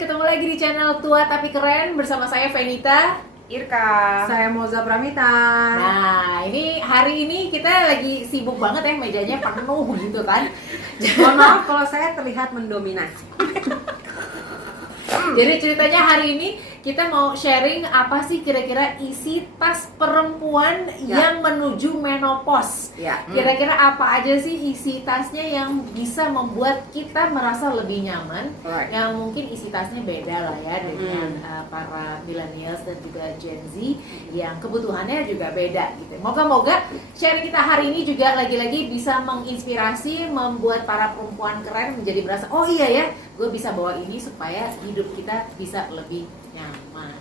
ketemu lagi di channel Tua Tapi Keren bersama saya Venita, Irka. Saya Moza Pramita. Nah, hari ini kita lagi sibuk banget ya, mejanya penuh gitu kan. Mohon maaf kalau saya terlihat mendominasi. Jadi ceritanya hari ini kita mau sharing apa sih kira-kira isi tas perempuan yang menuju menopause. Ya. Kira-kira apa aja sih isi tasnya yang bisa membuat kita merasa lebih nyaman? Alright. Yang mungkin isi tasnya beda lah ya dengan para millennials dan juga Gen Z yang kebutuhannya juga beda gitu. Moga-moga sharing kita hari ini juga lagi-lagi bisa menginspirasi, membuat para perempuan keren menjadi berasa, oh iya ya, gue bisa bawa ini supaya hidup kita bisa lebih nyaman.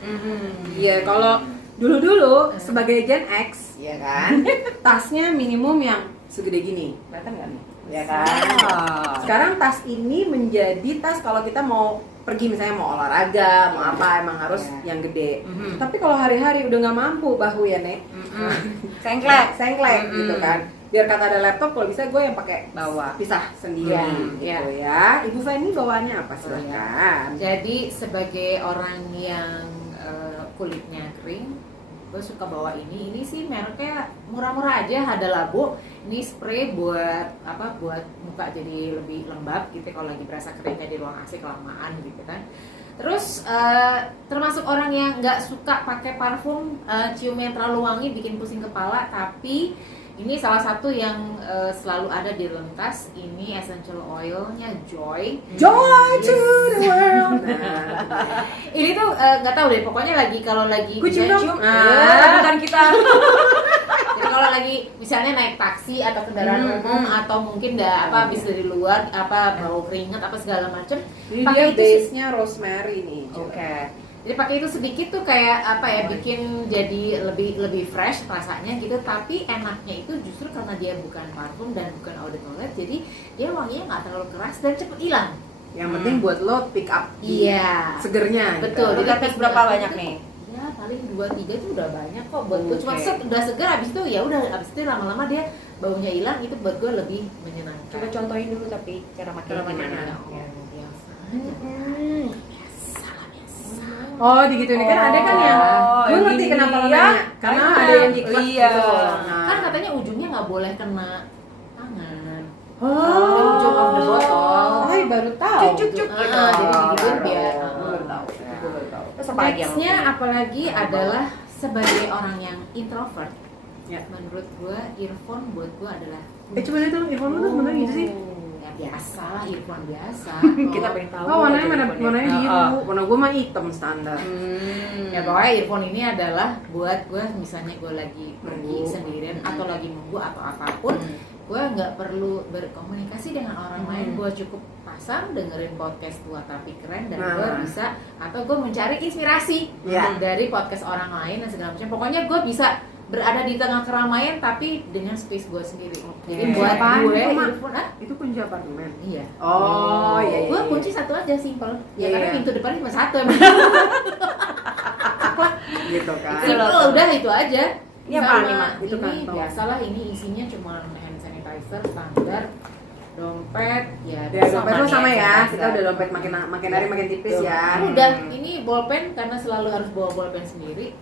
Iya, kalau dulu-dulu sebagai Gen X, ya kan, tasnya minimum yang segede gini. Kelihatan nggak nih? Ya kan. Sekarang tas ini menjadi tas kalau kita mau pergi misalnya mau olahraga, mau apa emang harus yang gede. Tapi kalau hari-hari udah nggak mampu bahu ya Nek, sengklek gitu kan. Biar kata ada laptop kalau bisa gue yang pakai Bawa. pisah sendiri gitu Ya. ya. Ibu Feni bawaannya apa silahkan. Jadi sebagai orang yang kulitnya kering, gue suka bawa ini. Ini sih mereknya murah-murah aja, ada Labo. Ini spray buat apa? Buat muka jadi lebih lembab gitu kalau lagi berasa keringnya di ruang AC kelamaan gitu kan. Terus termasuk orang yang nggak suka pakai parfum, cium yang terlalu wangi bikin pusing kepala, tapi ini salah satu yang selalu ada di dalam tas. Ini essential oilnya Joy. Joy to the world. Ini tuh nggak tahu deh, pokoknya lagi kalau lagi Gue cium dong. Bukan kita. jadi kalau lagi misalnya naik taksi atau kendaraan umum atau mungkin habis dari luar bau keringat apa segala macem, Ini pakai dia itu sih. base-nya rosemary nih. Oke. Jadi pakai itu sedikit tuh kayak bikin jadi lebih fresh rasanya gitu, tapi enaknya itu justru karena dia bukan parfum dan bukan eau de toilette, jadi dia wanginya nggak terlalu keras dan cepet hilang. Yang penting buat lo pick up Iya. segernya. Betul. Gitu. Jadi tes berapa banyak nih? Ya paling 2-3 itu udah banyak kok buat gue. Cuma Oke. udah segar, abis itu ya udah, abis itu lama-lama dia baunya hilang, itu buat gue lebih menyenangkan. Coba contohin dulu tapi cara Cara makainya makainya. gimana? Oh, Ya. biasa. Oh, digituin kan ada kan yang gue yang ngerti gini kenapa lo ya. nanya. Karena ada yang diklik Iya. gitu. Kan katanya ujungnya nggak boleh kena tangan. Oh, ujung of the botol. Ay, baru tahu. Cuk. Jadi digituin biar. Baru tahu. Gue baru tahu. Terus apa lagi yang Nextnya mungkin? apalagi adalah sebagai orang yang introvert. Ya. Menurut gue earphone buat gue adalah Coba lihat dong, earphone lo tuh sebenarnya gitu sih. ya biasa lah, earphone biasa. Kita pengen tahu. Oh, warnanya aja warnanya teleponnya. biru. Warna gue mah hitam standar. Ya pokoknya earphone ini adalah buat gue misalnya gue lagi pergi sendirian atau lagi nunggu atau apapun, gue nggak perlu berkomunikasi dengan orang lain, gue cukup pasang dengerin podcast Tua Tapi Keren dan gue bisa, atau gue mencari inspirasi dari podcast orang lain dan segala macam. Pokoknya gue bisa berada di tengah keramaian tapi dengan space gue sendiri. Jadi buat Apaan gue itu, Mak? earphone Itu kunci apartemen. iya. Oh, iya. Gue kunci satu aja, simple. Ya Iya. karena pintu depan cuma satu emang. Gitu kan. Simple, udah itu aja. Ini apaan nih, Sama Mak? Itu ini kantong. biasalah, ini isinya cuma hand sanitizer standar, dompet ya. Ya, dompet lo sama ya. hand Kita udah sanitizer. dompet makin hari makin tipis ya. Udah, ini bolpen karena selalu harus bawa bolpen sendiri.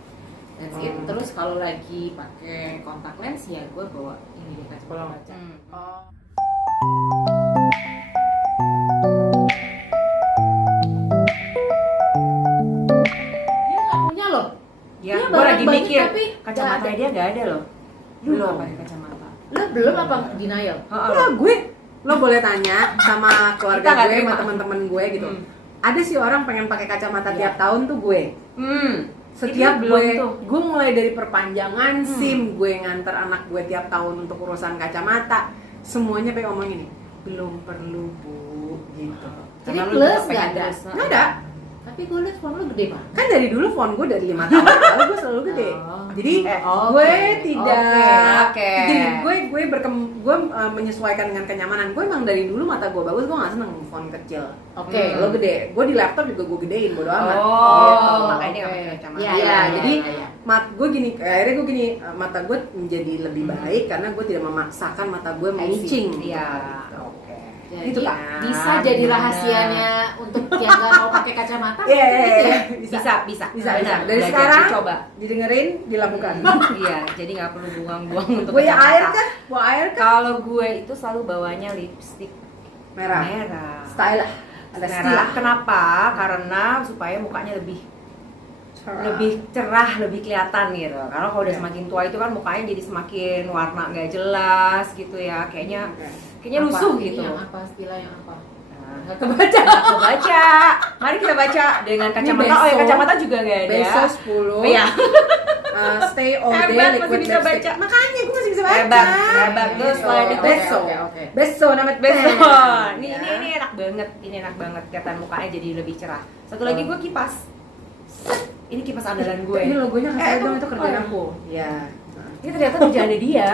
That's it. Terus kalau lagi pakai kontak lens ya gue bawa ini deh, kacamata baca. Oh. Dia nggak punya loh. Ya, Dia gue lagi banyak mikir tapi kacamata nggak ada. dia nggak ada loh. Belum. Belum pakai kacamata. Lo belum apa denial? Lah gue, lo boleh tanya sama keluarga Kita nggak gue, sama terima. teman-teman gue gitu. Ada sih orang pengen pakai kacamata tiap tahun tuh gue. Setiap Itu belum gue, tuh. gue mulai dari perpanjangan SIM, gue nganter anak gue tiap tahun untuk urusan kacamata, semuanya pengen ngomong ini, belum perlu bu, gitu. Jadi Karena lu plus juga pengen nggak ada. plus. Nggak ada. Tapi gue liat phone lo gede banget. Kan dari dulu phone gue dari 5 tahun lalu gue selalu gede. Oh. Jadi Oke. gue tidak Oke. jadi gue menyesuaikan dengan kenyamanan. Gue emang dari dulu mata gue bagus, gue nggak seneng phone kecil. Oke. Lo gede. Gue di laptop juga gue gedein, bodo amat. Oh, Gitu. makanya dia nggak pakai kacamata. Iya, jadi iya. akhirnya gue gini, mata gue menjadi lebih baik karena gue tidak memaksakan mata gue I see. melicing. Iya. Oke. Jadi Gitu kan? bisa jadi Benar. rahasianya untuk yang nggak mau pakai kacamata. Iya, mungkin gitu ya. Bisa. Bisa. Benar. Dari Belajar, sekarang coba. didengerin, dilakukan. Iya, jadi nggak perlu buang-buang untuk Buaya kacamata. air kah? Buaya air kah? Kalau gue itu selalu bawanya lipstick Merah. merah. Style lah. Ada Merah. style. Kenapa? Karena supaya mukanya lebih cerah, lebih kelihatan gitu. Karena kalau udah Iya. semakin tua itu kan mukanya jadi semakin warna nggak jelas gitu ya. Kayaknya lusuh Apa? gitu. Ini yang apa? Istilah yang apa? Nah, Nggak kebaca. kita baca. Mari kita baca dengan kacamata. Oh ya, besok. kacamata juga nggak ada. Besok 10. Iya. Stay all day Hebat, liquid masih bisa lipstick. baca. Makanya gue masih bisa baca. Hebat. Terus selain itu besok. Oke. Besok namanya besok. pen. Ini Ya. ini enak banget. Ini enak banget. Kelihatan mukanya jadi lebih cerah. Satu lagi gue kipas. Ini kipas andalan gue. Ini logonya kasih emang? dong, itu kerjaan Oh, iya. aku. Ya. Ini ternyata kerjaannya dia.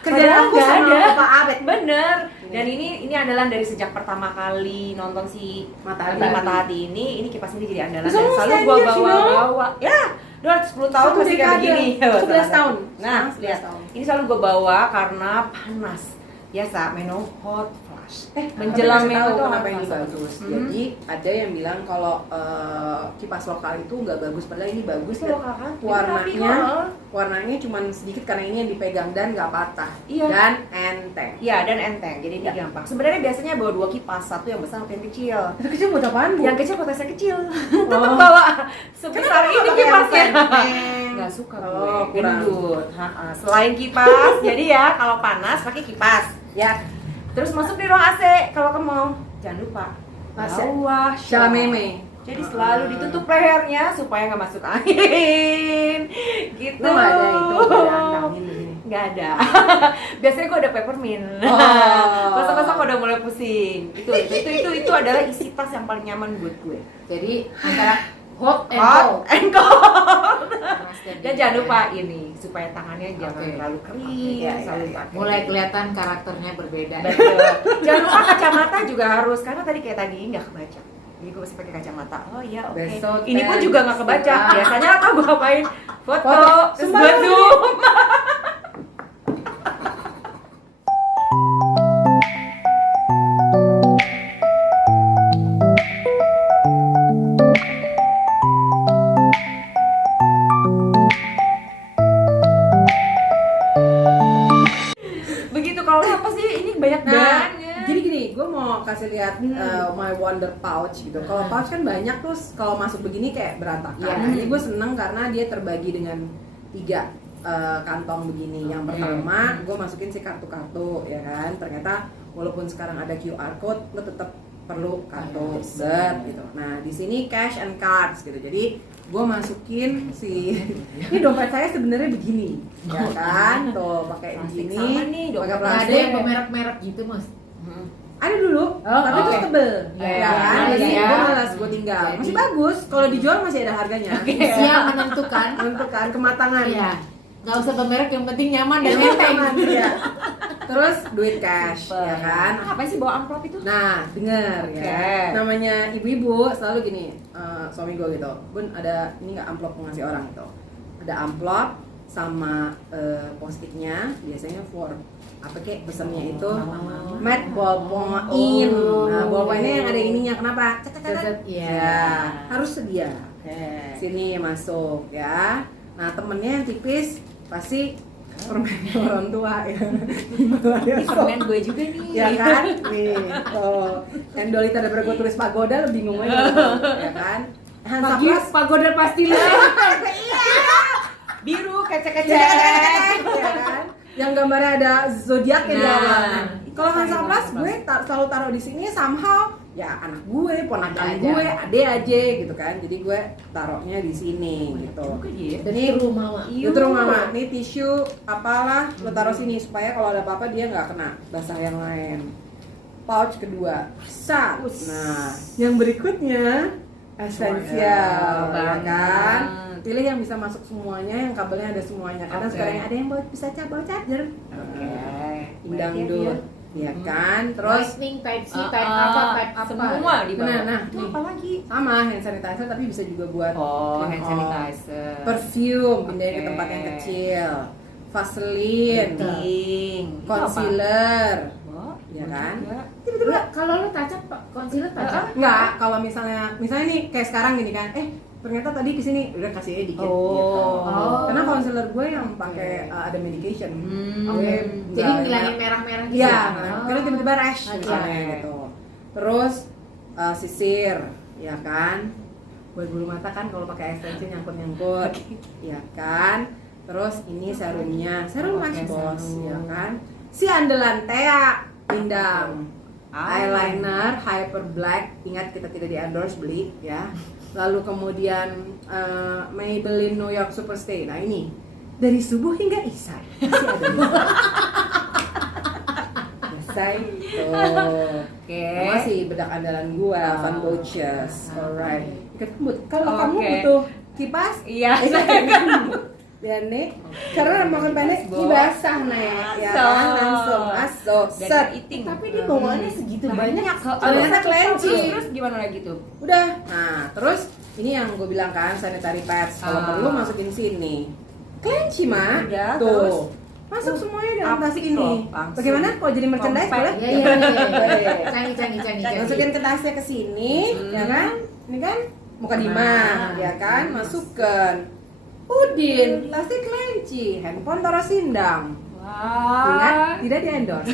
Kerjaan Padahal aku nggak sama ada. Pak Abed. Bener. Dan ini andalan dari sejak pertama kali nonton si Mata Mata Hati. Hati ini kipas ini jadi andalan. Terus Dan kamu selalu masih gue aja, bawa. Ya, 210 tahun Satu masih kayak dekade. begini. 11 tahun. Nah, Sekarang 11 lihat. tahun. Ini selalu gue bawa karena panas. Biasa menopause flash. Menjelang Menjelang menopause kenapa ini flash. bagus. Hmm. Jadi ada yang bilang kalau kipas lokal itu nggak bagus, padahal ini bagus. Itu Dan lokal kan? warnanya cuma sedikit karena ini yang dipegang dan nggak patah. Iya. Dan enteng. Iya, dan enteng. Jadi ini Ya. gampang. Sebenarnya biasanya bawa 2 kipas, satu yang besar, satu yang kecil. Itu kecil buat apaan, Bu? Yang kecil kotasnya kecil. Tetap Oh. bawa sebesar Kenapa ini pakai yang kipasnya. enteng? Nggak suka gue. Oh, kurang. Gendut. Ha-ha. Selain kipas, jadi ya kalau panas pakai kipas. Ya. Terus masuk di ruang AC kalau kamu mau. Jangan lupa AC. bawa Shalameme. Jadi selalu ditutup lehernya supaya nggak masuk angin. Gitu. Itu nggak ada itu, nggak ada angin begini. Nggak ada. Biasanya gue ada peppermint. Oh. Masa-masa udah mulai pusing. Itu adalah isi tas yang paling nyaman buat gue. Jadi antara hot and Hot cold. and cold. Panas Dan dingin. jangan lupa ini supaya tangannya jangan Oke. terlalu kering. Iya, iya, Selalu iya. pakai. Mulai kelihatan karakternya berbeda. Betul. Jangan lupa kacamata juga harus karena tadi kayak tadi nggak kebaca. Jadi gue masih pakai kacamata. Oh iya, oke. Besok Ini pun kan juga nggak kebaca. suka. Biasanya apa gue ngapain? Foto, Foto. terus Sumpah gue lu zoom. Begitu kalau lu apa sih? Ini banyak Nah, banget. jadi gini, gue mau kasih lihat my wonder pouch gitu. Kalau pouch kan banyak, terus kalau masuk begini kayak berantakan. Iya. Jadi gue seneng karena dia terbagi dengan 3 kantong begini. Yang pertama, gue masukin si kartu-kartu, ya kan. Ternyata walaupun sekarang ada QR code, lo tetap perlu kartu set gitu. Nah, di sini cash and cards gitu. Jadi gue masukin si ini dompet saya sebenarnya begini, ya kan. Tuh pakai Plastik begini, sama nih, dompet. pakai Nggak ada plastik. yang bermerek-merek gitu, Mas. Ada dulu, tapi oke. terus tebel, Iya, ya kan? iya, Jadi iya. gue malas, gue tinggal. Jadi- Masih bagus, kalau dijual masih ada harganya. Usia menentukan. Untuk kan kematangan. Iya. Nggak usah bermerek, yang penting nyaman dan enteng. Iya. Terus duit cash, ya kan? Apa sih bawa amplop itu? Nah, denger ya. Oke. Namanya ibu-ibu selalu gini, suami gue gitu. Bun, ada ini nggak amplop mau ngasih orang gitu. Ada amplop sama post-itnya, biasanya for apa kek pesannya itu mat ballpoint. Oh. Nah, ballpointnya yang ada ininya, kenapa? Cet-cet, iya. Ya, harus sedia. Sini masuk ya. Nah, temennya yang tipis pasti permen orang tua ya. Ini permen gue juga nih. Ya kan? Nih, tuh. Yang Dolita daripada gue tulis pagoda lo bingung aja. Ya kan? Hansa Pagi Plus pagoda pasti lah. Biru, kecek-kecek. ya kan? Yang gambarnya ada zodiak di Nah, bawah. itu Kalau Hansa paling Plus bagus. gue selalu taruh di sini somehow ya anak gue, ponakan Ada aja. gue, ade aja gitu kan. Jadi gue taruhnya di sini gitu. Juga dia. Dan ini rumah, Mak. Itu rumah mama, nih tisu apalah lo taruh sini supaya kalau ada apa-apa dia nggak kena basah yang lain. Pouch kedua, sat. Nah, yang berikutnya esensial, Banget. ya kan? Pilih yang bisa masuk semuanya, yang kabelnya ada semuanya. Karena Oke. sekarang ada yang bisa bawa charger. Oke. Indangdut, ya kan? Terus Lightning, Type C, Type apa, Type apa. Semua di bawah. Nah, Itu nih. apa lagi? sama hand sanitizer tapi bisa juga buat Oh, clean hand off. sanitizer. Perfume, pindahin ke Oke. tempat yang kecil. Vaseline, Beting. Itu apa? concealer, Oh, ya kan? Tiba-tiba kalau lu touch up concealer touch up. Enggak, kalau misalnya nih kayak sekarang gini kan, ternyata tadi kesini udah kasih dikit Oh. gitu. Oh. Karena concealer gue yang pakai ada medication. Oke. Gue Jadi nggak- ngilangin merah-merah gitu. Iya, Oh. karena tiba-tiba rash Oke. misalnya gitu. Terus sisir, ya kan? Buat bulu mata kan kalau pakai extension nyangkut-nyangkut, ya kan? Terus ini serumnya, serum Oke, Lush Boss, serum. ya kan? Si andalan Thea, pindang. Eyeliner Hyper Black, ingat kita tidak di endorse, beli ya. Lalu kemudian Maybelline New York Superstay. Nah ini dari subuh hingga isya masih ada di sini. Selesai tuh. Oke. Sama si bedak andalan gua, Van Boches. Alright. Ikat rambut. Kalau kamu Oke. butuh kipas, Iya. ya nih, karena makan pendek Bos. basah nih, ya kan langsung masuk. Dan Set. eating. Tapi dia bawaannya segitu banyak. Ternyata cleansing. Terus gimana lagi tuh? Udah. Nah, terus ini yang gue bilang kan sanitary pads. Kalau Ah. perlu masukin sini. Cleansing mah. Udah, Tuh. terus? Masuk semuanya dalam tas Apik ini. loh, langsung. Bagaimana kalau jadi merchandise Compact. boleh? Iya iya iya. Canggih. Masukin ke tasnya ke sini, ya kan? Ini kan muka Dima, Ah. ya kan? Masukkan. Udin, tasnya kelinci, handphone taruh sindang. Wah. Ingat, tidak di endorse.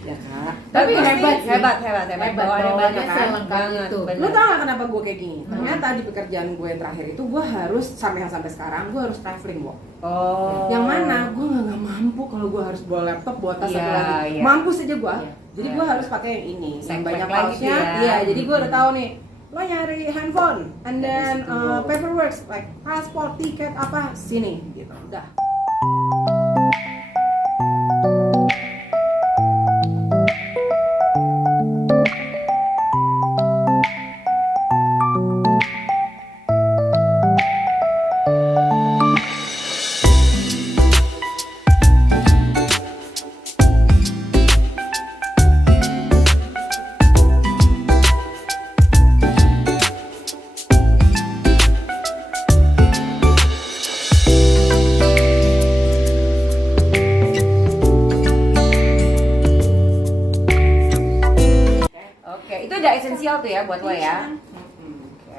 Ya kak. Tapi Bagus hebat sih. sih. hebat. Hebat, Bawaannya bawaannya banyak kan? selengkap Banget, itu. bener. Lo tau gak kenapa gue kayak gini? Ternyata di pekerjaan gue yang terakhir itu gue harus sampai sekarang gue harus traveling, Bo. Oh. Yang mana gue nggak mampu kalau gue harus bawa laptop, bawa tas Iya, satu lagi. iya. Mampu saja gue. Iya. Jadi Iya. gue harus pakai yang ini. Yang Backpack banyak lagi pouchnya. tuh ya. Iya. Jadi gue udah tahu nih. Lo nyari handphone, and then Bagus tuh. paperwork like passport, tiket apa sini gitu. Udah. Oke, itu udah esensial tuh ya buat lo ya.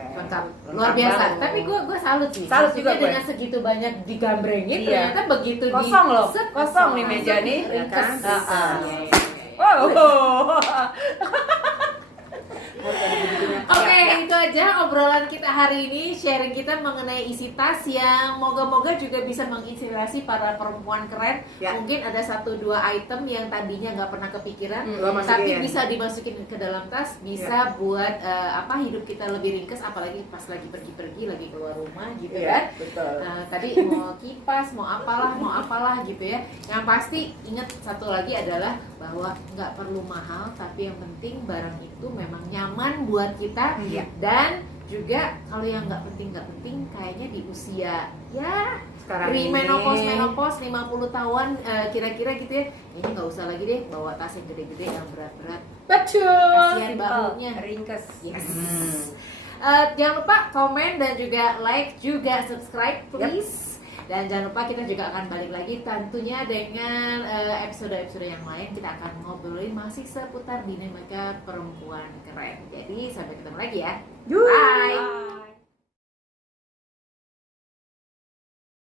Mantap, luar biasa. Tapi gue salut sih. Salut juga Maksudnya gue. dengan segitu banyak digambrengin, Iya. ternyata begitu Kosong loh, set, kosong nih meja langsung nih. ringkes. Ya kan? Wow. Oke, Ya, ya. itu aja obrolan kita hari ini, sharing kita mengenai isi tas yang moga-moga juga bisa menginspirasi para perempuan keren. Ya. Mungkin ada 1-2 item yang tadinya nggak pernah kepikiran, Lo masukin tapi ya? bisa dimasukin ke dalam tas, bisa buat hidup kita lebih ringkes, apalagi pas lagi pergi-pergi, lagi keluar rumah gitu kan. Iya, betul. Tadi mau kipas, mau apalah gitu ya. Yang pasti ingat satu lagi adalah bahwa nggak perlu mahal, tapi yang penting barang itu memang nyaman buat kita. Iya. Dan juga kalau yang nggak penting kayaknya di usia ya Sekarang ini. menopause 50 tahun kira-kira gitu ya. Ini nggak usah lagi deh bawa tas yang gede-gede yang berat-berat. Betul. Kasihan bahunya. Ringkes. Yes. Hmm. Jangan lupa komen dan juga like juga subscribe please. Dan jangan lupa kita juga akan balik lagi tentunya dengan episode-episode yang lain. Kita akan ngobrolin masih seputar dinamika perempuan keren. Jadi sampai ketemu lagi ya. Yuh. Bye.